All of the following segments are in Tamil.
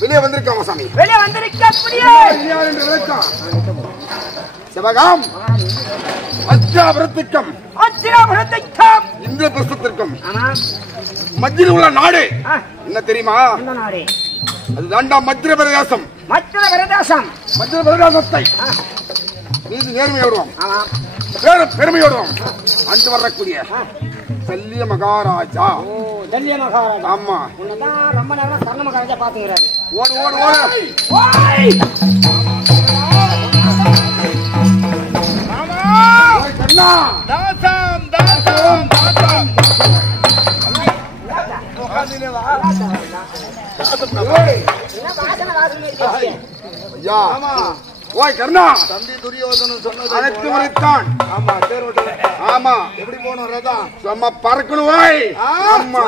வெளியே வந்திருக்காம சாமி, வெளியே வந்திருக்க சிவகாம் அச்சாபுரத்திற்கும் இந்திரபிரஸ்தத்திற்கும் மத்தியில் உள்ள நாடு என்ன தெரியுமா? அதுதான்டா மத்திர பிரதேசம். மத்திர பிரதேசத்தை நீதி நேர்மையோடுவோம் பெருமையோடுவோம் அன்று வரக்கூடிய சல்லிய மகாராஜா. ஆமா, ரொம்ப நேரம் சரண மகாராஜா பாத்துக்கிறாரு. ஓடு ஓடு ஓடு. ஓய் கர்ணா, தம்பி துரியோதனன் சொன்னது அனைத்து முறைத்தான். ஆமா, ஆமா, எப்படி போனோம் ரதா? நம்ம பறக்கணும். ஓய் ஆமா,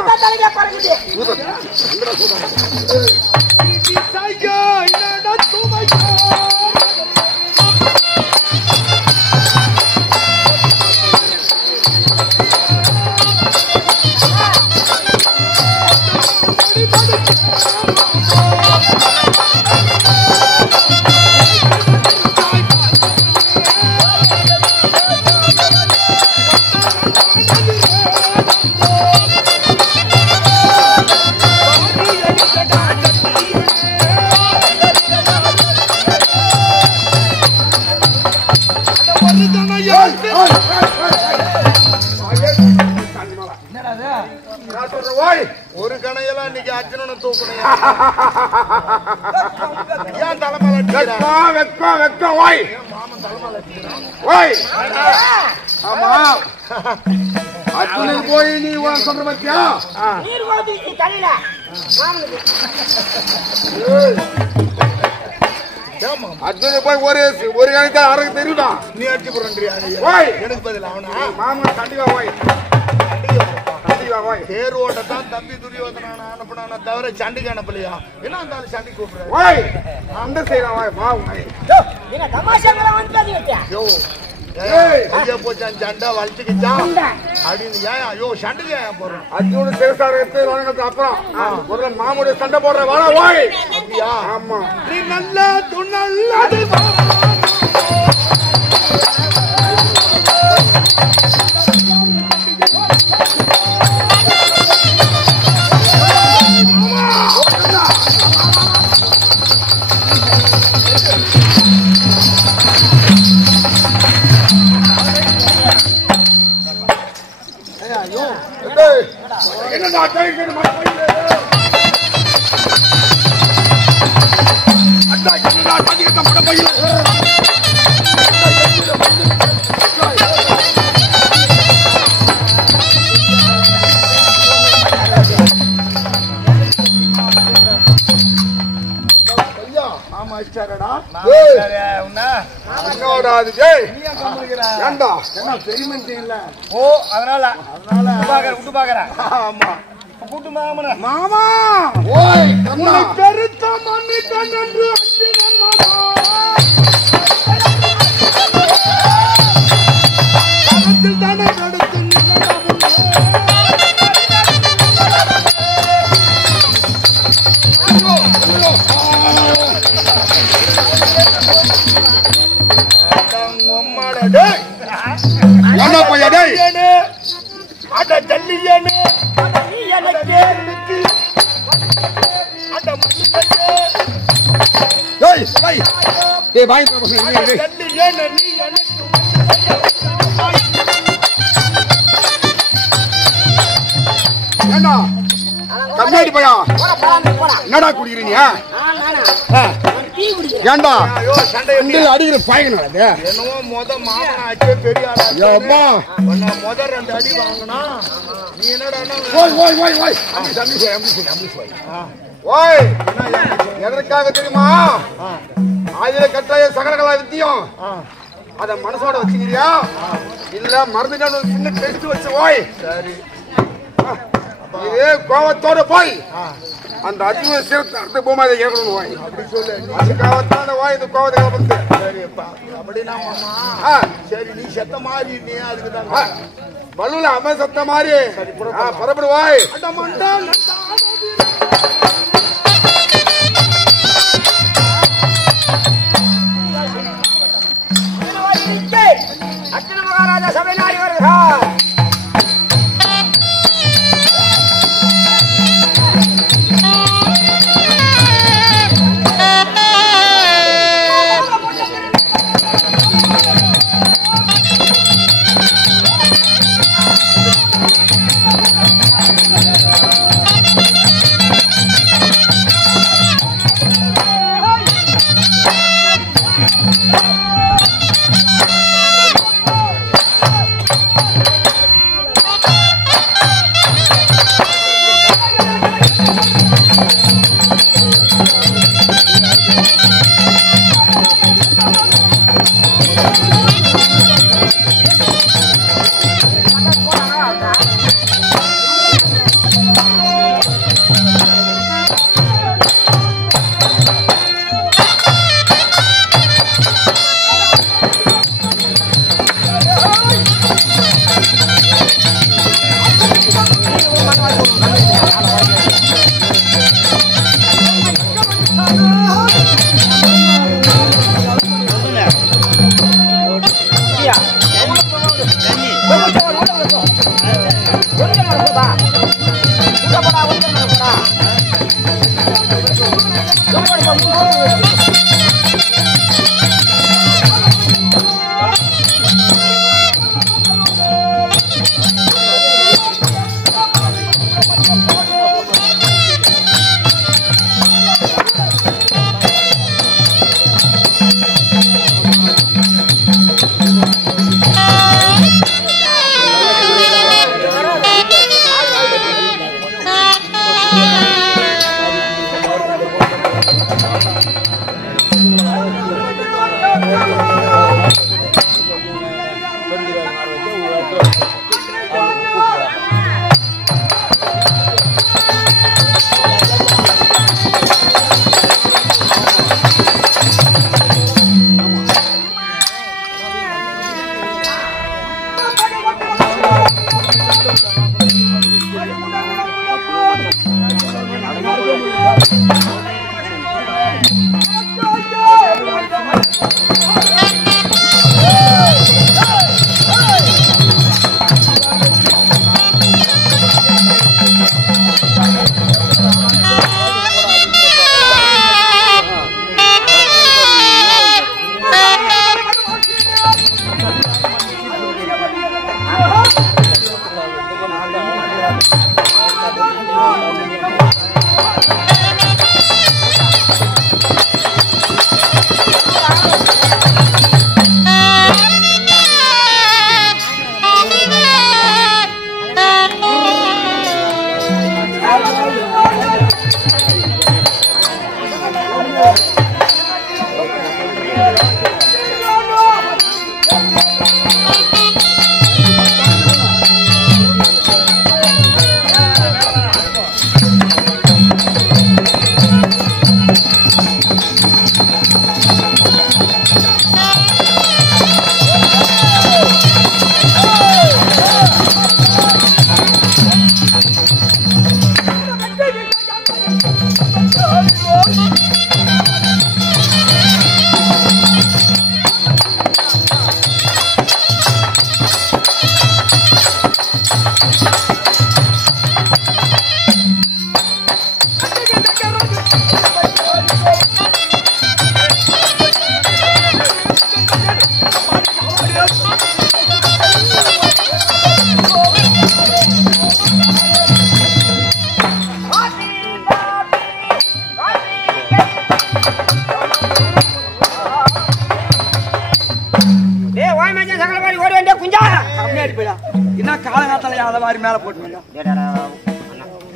ஒரு கணையெல்லாம் இன்னைக்கு அர்ஜுனனை தூக்கணும். ஏன் தலைமலை வெக்கம்? ஓய் ஓய், ஆமா, அர்ஜுனன் போய் நீ சொல்ற பத்தியா? அர்ஜுனன் போய் ஒரு கணத்தை அறக்கு தெரியுதா? நீ அடிச்சு போடுறியா? ஓய் எனக்கு பதில் அவனா மாமன் கண்டிப்பா. ஓய் தேர் ஓட்டத்தான் தம்பி துரியோதனான அனுப்பினான தவிர சண்டைக்கு அனுப்பலையா? என்ன இருந்தாலும் சண்டை கூப்பிடுறேன். ஓய் அந்த செய்யலாம். போச்சான் சண்டை வளர்த்துக்கிச்சான் அப்படின்னு ஏன் ஐயோ சண்டைக்கு ஏன் போடுறேன்? அர்ஜுன சிவசாரத்தை அப்புறம் முதல்ல மாமுடைய சண்டை போடுற வாழ. ஓய் அப்படியா? ஆமா, நீ நல்ல துண்ணல்லாது மாமா ஓய் பெருத்த மண்ணி தன்னன்று அஞ்சினன் மாமா தானே நடத்து அட ஜல்லியனே என்னடா குடிக்கிறீங்க? ஏண்டா அடிக்கிற பாய்க்கணும். அது என்னவோ முத மாமனாச்சே பெரியாரா முத 2 அடி வாங்கினா நீ என்னடா ஓய் எதற்காக தெரியுமா? ஆதிர கட்டாய சகலகலா வித்தியம் அத மனசோட வச்சுக்கிறியா இல்ல மறந்துட்டு சின்ன டெஸ்ட் வச்சு ஓய். சரி இதே கோவத்தோட போய் அந்த அர்ஜுன சேர்த்து போமா இதை கேட்கணும் ஓய். அப்படி சொல்லு. அதுக்காகத்தான் ஓய் இந்த கோவத்தை வந்து. சரிப்பா அப்படின்னா மாமா. சரி நீ செத்த மாதிரி நீ அதுக்கு தான் பல்லுல அவன் சத்த மாதிரி. புறப்படுவாய். அர்ஜுன மகாராஜா சபை நாடி வருகிறார்.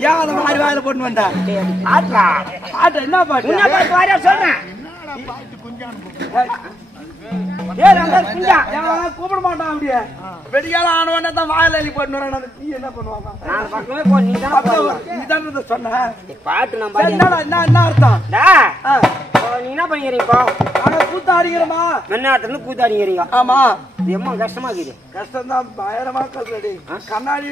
ஏன் அந்த மாதிரி வாயில போட்டு வந்தா ஆட்ரா பாட்டு என்ன பாட்டு உன்ன பாட்டு வாரியா சொல்றேன் கூப்பிட மாட்டான் அப்படியே வெடிகால ஆனவனே தான் வாயில எலி போட்டு நீ என்ன பண்ணுவாங்க நான் பக்கமே போ நீ நீதான் சொன்ன பாட்டு நம்ம என்ன அர்த்தம் நீ என்ன பண்ணிக்கிறீங்க ஆனா கூத்தாடிக்கிறமா மென்னாட்டுல இருந்து கூத்தாடிக்கிறீங்க ஆமா எம்மா கஷ்டமா இருக்குது கஷ்டம் தான் பயங்கரமா கஷ்டம் கண்ணாடி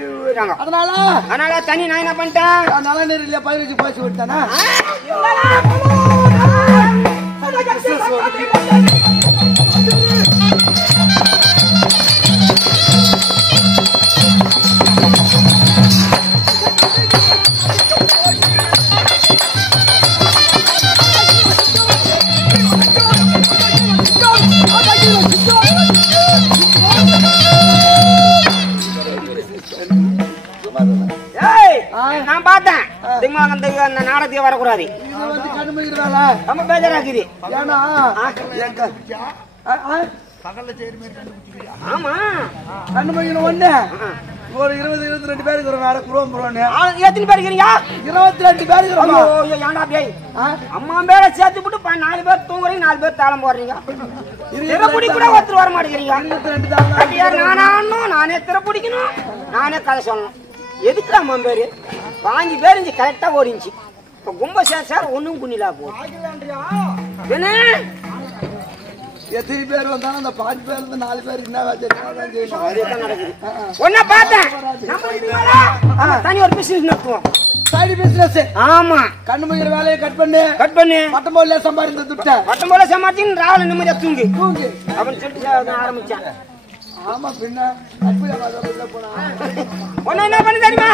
அதனால அதனால தண்ணி நான் என்ன பண்ணிட்டேன் அதனால நேரில் பயிற்சி போச்சு விட்டானா நான் பார்த்தேன் அந்த நாடகத்துக்கு வரக்கூடாது ரொம்ப பேஜராக்குது ஏன்னா ஆமா கண்ணு மகிழ ஒண்ணு ஒரு 20-22 பேருக்கு வேற குரோம் எத்தனை பேர் இருக்கிறீங்க 22 பேருக்கு ஏன்டா பேய் அம்மா பேரை சேர்த்து விட்டு 4 பேர் தூங்குறீங்க 4 பேர் தாளம் போடுறீங்க திரைப்படி கூட ஒருத்தர் வர மாட்டேங்கிறீங்க நானே திரைப்பிடிக்கணும் நானே கதை சொல்லணும் எதுக்கு அம்மா பேரு 5 பேர் இஞ்சி கரெக்டா ஓடிச்சு இப்ப கும்ப சார் ஒண்ணும் புண்ணிலா போகுது என்ன எத்தனை பேர் வந்தாலும் அந்த 5 பேர் இருந்து 4 பேர் என்ன நடக்குது ஒன்ன பார்த்தேன் தனி ஒரு பிசினஸ் நடத்துவோம் சைடு பிசினஸ் ஆமா கண்ணு மகிழ வேலையை கட் பண்ணு பட்டம்போல சம்பாதித்த துட்ட பட்டம்போல சம்பாதிச்சு ராவல நிம்மதியா தூங்கு அப்படின்னு சொல்லிட்டு ஆரம்பிச்சேன் ஆமா பின்ன ஒன்னு என்ன பண்ணு தெரியுமா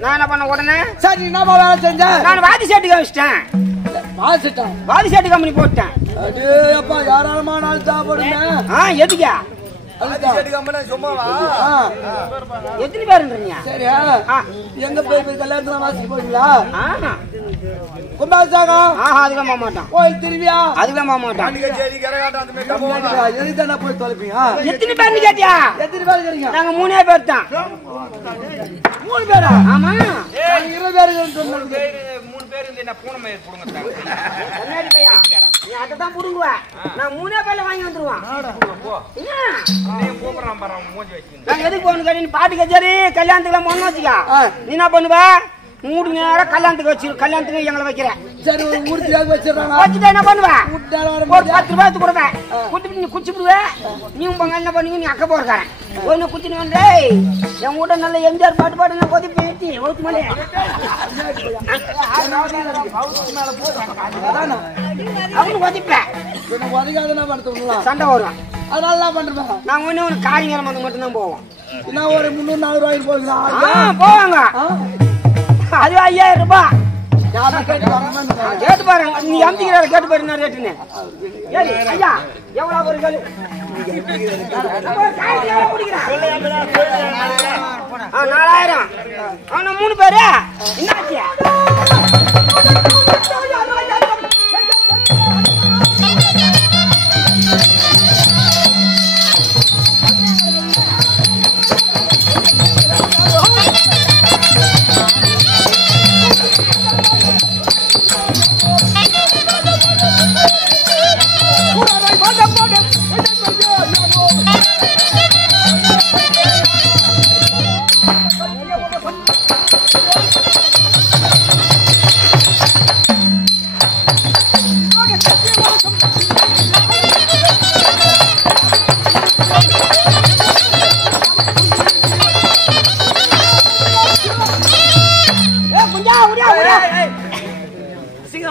நான் என்ன பண்ண உடனே சரி என்ன வேலை செஞ்ச நான் வாதி சேட்டு காமிச்சிட்டேன் வாதி சேட்டு கம்பெனி போட்டேன் அப்பா யாராலுமா நாள் சாப்பிடுங்க எதுக்கா எத்தனை பேருன்றீங்க சரியா எங்க போய் கல்யாணத்துல வாசிக்க போறீங்களா கும்பாபிஷேகம் அதுக்கெல்லாம் போக மாட்டான் கோயில் திருவியா அதுக்கெல்லாம் போக மாட்டான் எதுக்கு போய் தொலைப்பீங்க எத்தனை பேர் கேட்டியா எத்தனை பேர் இருக்கீங்க நாங்க 3 பேர் தான் 3 பேரா ஆமா 20 பேர் சொன்னீங்க 3 பேர் இருந்து என்ன பூனை மயிர் புடுங்கறாங்க கண்ணாடி பையா நீ அத தான் புடுங்குவ நான் 3 பேர்ல வாங்கி வந்துருவான் நீ கூப்பிடுறான் பாரு மூஞ்சி வச்சிங்க நான் எதுக்கு போன் கேட்டி பாட்டு கச்சேரி கல்யாணத்துக்கு மொன்ன வச்சியா நீ என்ன பண்ணுவ 3 நேரம் கல்யாணத்துக்கு வச்சிரு கல்யாணத்துக்கு எங்களை வைக்கிறேன் சரி ஒரு மூர்த்தியாக வச்சிரறாங்க வச்சிட்டு என்ன பண்ணுவ ஒரு 10 ரூபாய் கொடுப்பேன் குட்டி நீ குச்சிடுவே நீ உங்க என்ன பண்ணுவீங்க நீ அக்க போறறேன் ஒன்னு குச்சினு வந்து என் கூட நல்ல எம்ஜிஆர் பாட்டு பாடு நான் கொதி பேத்தி ஓத்து மலே அவனு கொதிப்பேன் என்ன வதிகாதனா படுத்துறீங்களா சண்டை வரும் அதனால என்ன பண்றேன் நாங்க ஒண்ணு காரியங்கள மட்டும் தான் போவோம் நான் ஒரு 300-400 ரூபாய்க்கு போறேன் போவாங்க அது 5000 ரூபாய் கேட்டு பாருங்க நீ அம்பிக்கிறார கேட்டு பாரு என்ன ரேட்டுன்னு ஐயா எவ்வளவு ஒரு கேளு 4000 அவன 3 பேரு என்னாச்சு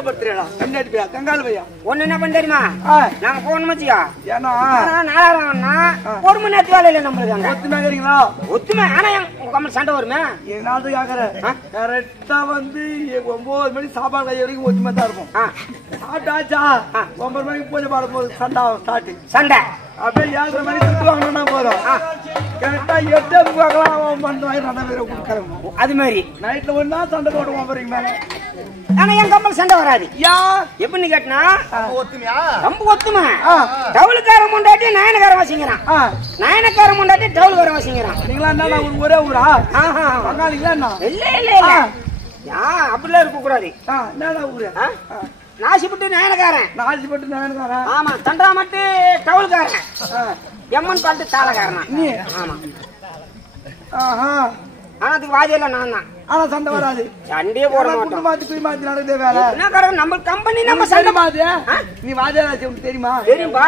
படுத்துறியா கண்ணாடி பையா கங்கால பையா ஒண்ணு என்ன பண்ண தெரியுமா நாங்க போகணும் வச்சியா ஏன்னா 4000 ஒரு மணி நேரத்து வேலை இல்லை நம்மளுக்கு அங்க ஒத்துமை கேக்குறீங்களா ஒத்துமை ஆனா கம்மல் சண்டை வருமே என்னாவது கேக்குறேன் கரெக்டா வந்து 9 மணி சாப்பாடு கை வரைக்கும் ஒத்துமை தான் இருக்கும் சாப்பிட்டாச்சா 9 மணிக்கு பூஜை பாட போது சண்டை ஸ்டார்ட் சண்டை அப்படியே 7:30 மணிக்கு சுத்து வாங்கினா போதும் கரெக்டா 8 பார்க்கலாம் அவன் பண்ணுவாங்க ரெண்டு பேரும் கொடுக்கறோம் அது மாதிரி நைட்ல ஒண்ணா சண்டை போடுவோம் போறீங்க ஆனா என் கம்பல் சண்டை வராது எப்படின்னு கேட்டனா ரொம்ப ஒத்துமை டவுலுக்காரன் முண்டாட்டி நயனக்காரன் வசிங்கிறான் நயனக்காரன் முண்டாட்டி டவுலுக்காரன் வசிங்கிறான் நீங்களா என்ன ஒரே ஊரா பங்காளிங்களா என்ன இல்ல இல்ல இல்ல அப்படிலாம் இருக்க கூடாது என்ன ஊரு நாசிப்பட்டு நயனக்காரன் ஆமா தண்டாமட்டு டவுலுக்காரன் எம்மன் பாட்டு தாளக்காரனா நீ ஆமா ஆனா அதுக்கு வாதியில நான் தான் ஆனா சண்டை வராது சண்டையே போட மாட்டோம் மாத்தி மாத்தி நடக்குதே வேலை என்ன காரணம் நம்ம கம்பெனி நம்ம சண்டை மாத்தி நீ வாதியாச்சு உனக்கு தெரியுமா தெரியும்பா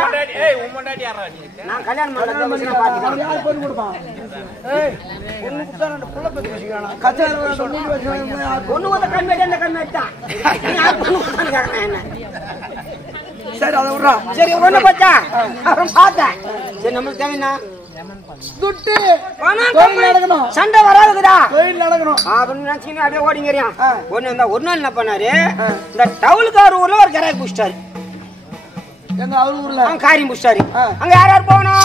நான் கல்யாணம் பண்ண பாத்துக்கிறேன் யார் பொண்ணு கொடுப்பான் பொண்ணு கொடுத்தா ரெண்டு புள்ள பத்தி வச்சுக்கிறானா கச்சார பொண்ணு வந்து கண்மேடி அந்த கண்மேடி தான் யார் பொண்ணு கொடுத்தான்னு கேட்கறேன் என்ன சரி அதை விட்றா சரி ஒண்ணு பார்த்தா அப்புறம் பார்த்தேன் சரி நம்மளுக்கு தேவைன்னா துட்டு நடக்கணும் சண்டை வராதுக்குதா கோயில் நடக்கணும் அப்படின்னு நினைச்சீங்க அப்படியே ஓடிங்கறியான் ஒண்ணு இருந்தா ஒரு நாள் என்ன பண்ணாரு இந்த டவுலுக்கார ஊர்ல ஒரு கரையை குடிச்சிட்டாரு எங்க அவரு ஊர்ல காரியம் குடிச்சிட்டாரு அங்க யார் யார் போகணும்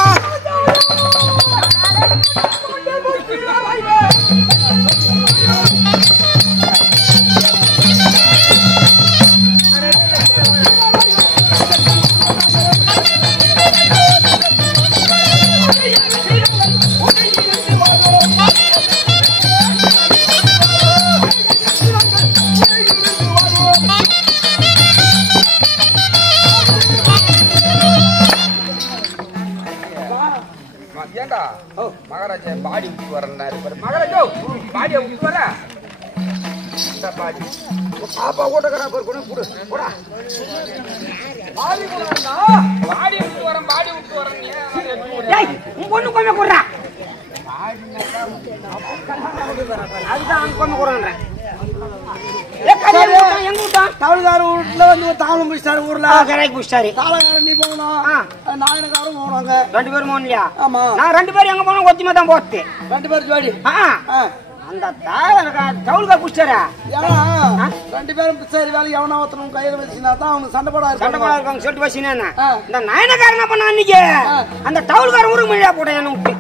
மகாராஜா பாடி விட்டு வரேன்னாரு மகாராஜா பாடியை விட்டு வர பாடி பாப்பா ஓட்டக்காரா கூட கூட பாடி விட்டு வரேன் பாடி விட்டு வரேன் பொண்ணு கொஞ்சம் கொடுறா அதுதான் கொஞ்சம் கொடுறேன் தமிழ்கார வீட்டுல வந்து தாளம் பிடிச்சாரு ஊர்ல கரைக்கு பிடிச்சாரு தாளக்காரன் நீ போகணும் நாயனக்காரும் போனாங்க 2 பேரும் போகலையா ஆமா நான் 2 பேரும் எங்க போனோம் ஒத்திமா தான் போட்டு 2 பேரும் ஜோடி அந்த தவுளுக்கா பிடிச்சாரா ஏன்னா 2 பேரும் சரி வேலை எவனா ஒருத்தனும் கையில வச்சுனா தான் அவனுக்கு சண்டை போட இருப்பாங்க சொல்லிட்டு வச்சுனே இந்த நாயனக்காரன் என்ன பண்ண அன்னைக்கு அந்த டவுளுக்காரன் ஊருக்கு மொழியா போட்டேன் என்ன விட்டு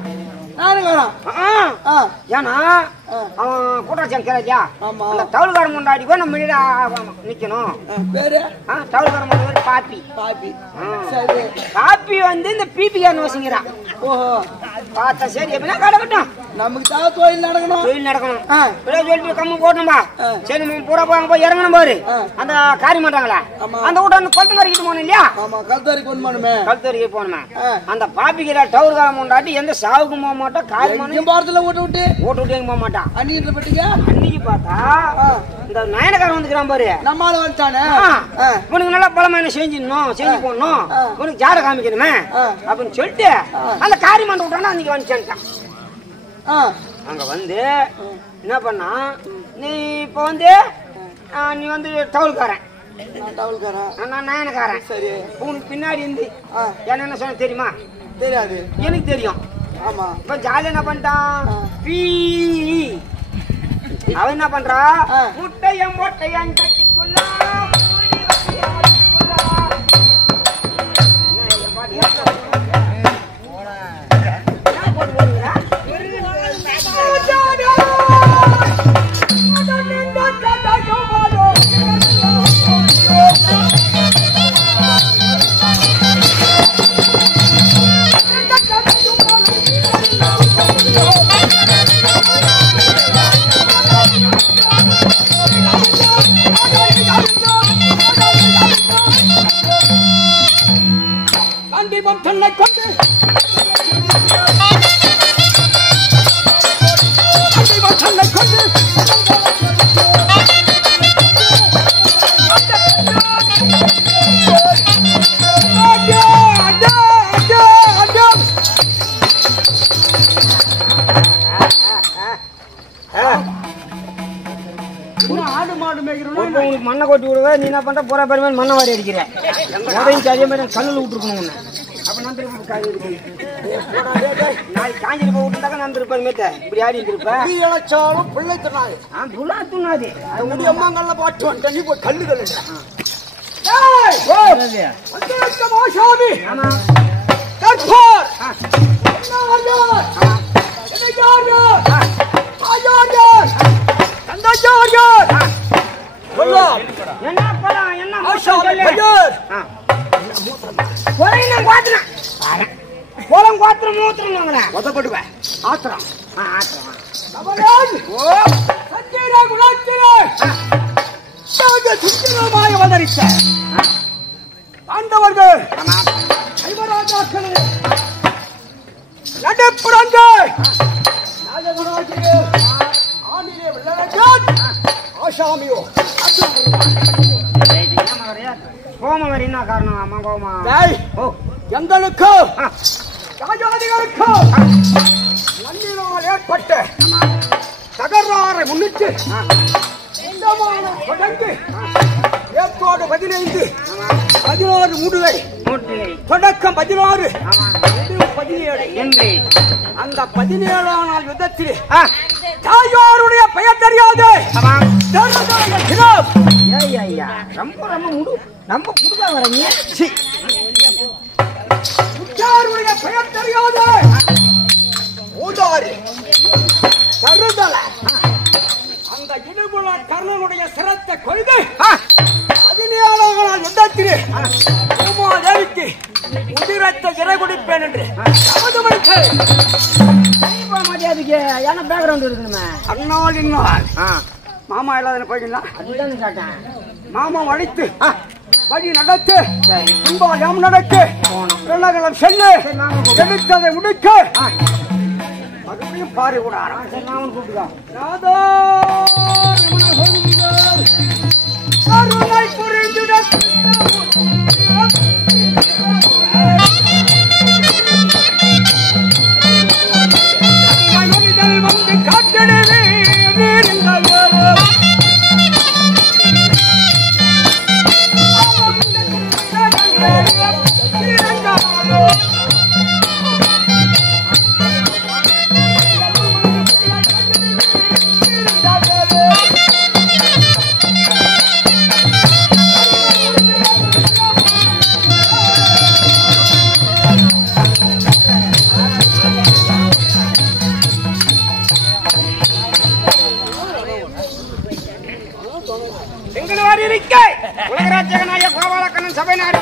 ஏன்னா அவன் கூட்டாச்சான் கிராஜா அந்த தவுளுக்காரன் முன்னாடி போய் நம்ம நிக்கணும் பேரு தவுளுக்காரன் முன்னாடி பாப்பி பாப்பி வந்து இந்த பிபிகாரன் வசிங்கிறான் ஓஹோ பார்த்தா சரி எப்படின்னா கடக்கட்டும் நமக்கு தேவை தொழில் நடக்கணும் சொல்லிட்டு கம்மி போட்டோம்பா சரி நம்ம பூரா போய் அங்க போய் இறங்கணும் பாரு அந்த காரியம் பண்றாங்களா அந்த வீட்டை வந்து கொளுத்தங்கரைக்கிட்டு போகணும் இல்லையா கல்தறிக்கு போகணுமே கல்தறிக்கு போகணுமே அந்த பாப்பிக்கிற டவுளுக்காரன் முன்னாடி எந்த சாவுக்கும் போக மாட்டோம் காரியம் போறதுல ஓட்டு விட்டு எங்க போக மாட்டான் அன்னைக்கு பார்த்தா இந்த நாயனக்காரன் வந்துக்கிறான் பாரு நம்மால வந்துட்டானே உனக்கு நல்லா பலமான செஞ்சு போடணும் உனக்கு ஜாட காமிக்கணுமே அப்படின்னு சொல்லிட்டு அந்த காரியம் பண்ண விட்டானா அன்னைக்கு வந்துச்சான்ட்டான் அங்க வந்து என்ன பண்ணா நீ இப்ப வந்து நீ வந்து டவுல்காரன் நான் நாயனக்காரன் சரி உனக்கு பின்னாடி இருந்து என்ன சொன்ன தெரியுமா தெரியாது எனக்கு தெரியும் ஆமா இப்ப ஜாலியா என்ன பண்ணிட்டான் அவன் என்ன பண்றா முட்டையம் மொட்டையம் கட்டிக்குள்ள I'm அப்ப உங்களுக்கு மண்ணை கொட்டி விடுவேன். நீ என்ன பண்ற பூரா பெருமை மண்ணை வாரி அடிக்கிற. உதவிக்கு அதே மாதிரி கல்லில் விட்டுருக்கணும் உன்னை. அப்ப நன்றி நாளைக்கு காஞ்சிட்டு போய் விட்டுட்டாக்க நன்றி இருப்பேன் மேத்த இப்படி ஆடி இருப்பேன். பிள்ளை துணாது புள்ளா துண்ணாது அம்மாங்கள்ல பாட்டு வந்துட்டு நீ போய் கல்லு கல்லு என்ன பழம் என்ன கோலம் கோத்திரம் மூத்திரம் உதப்படுவேன் ஆத்திரம் சுத்திரமாய் அவதரித்த ஆண்டவர்கள் ஆசாமியோ கோமம் வர என்ன காரணம்? அம்மா கோமா எங்களுக்கும் ராஜாதிகளுக்கும் நன்னினால் ஏற்பட்ட தகராறை முன்னிட்டு தொடர்ந்து ஏற்பாடு 15 16 முடுகை தொடக்கம் 16 17 என்று அந்த 17ஆம் நாள் யுத்தத்தில் தாயாருடைய பெயர் தெரியாது ரொம்ப ரொம்ப முடு நம்ம புதுதா வரீங்க. பெயர் தெரியாது ஊதாரி கருதல அந்த இடுபுல கர்ணனுடைய சிரத்தை கொள்கை 17ஆம் நாள் யுத்தத்திலே பூமாதேவிக்கு உதிரத்தை இறை குடிப்பேன் என்று மரியாதைக்கு என்ன பேக்ரவுண்ட் இருக்கணுமே. அந்நாளின் நாள் மாமா இல்லாத போயிடலாம். அதுதான் கேட்டேன். மாமா அழைத்து வழி நடத்து கும்பாயம் நடக்கு வெள்ளகலம் செல்லு எடுத்ததை முடிக்க மறுபடியும் பாரு விடாரா. சரி நான் கூப்பிட்டுக்கா. கருணை புரிந்துட வந்து காட்டிடவே உலகராஜ நாயக கோபாலக்கண்ணன் சபை நாடு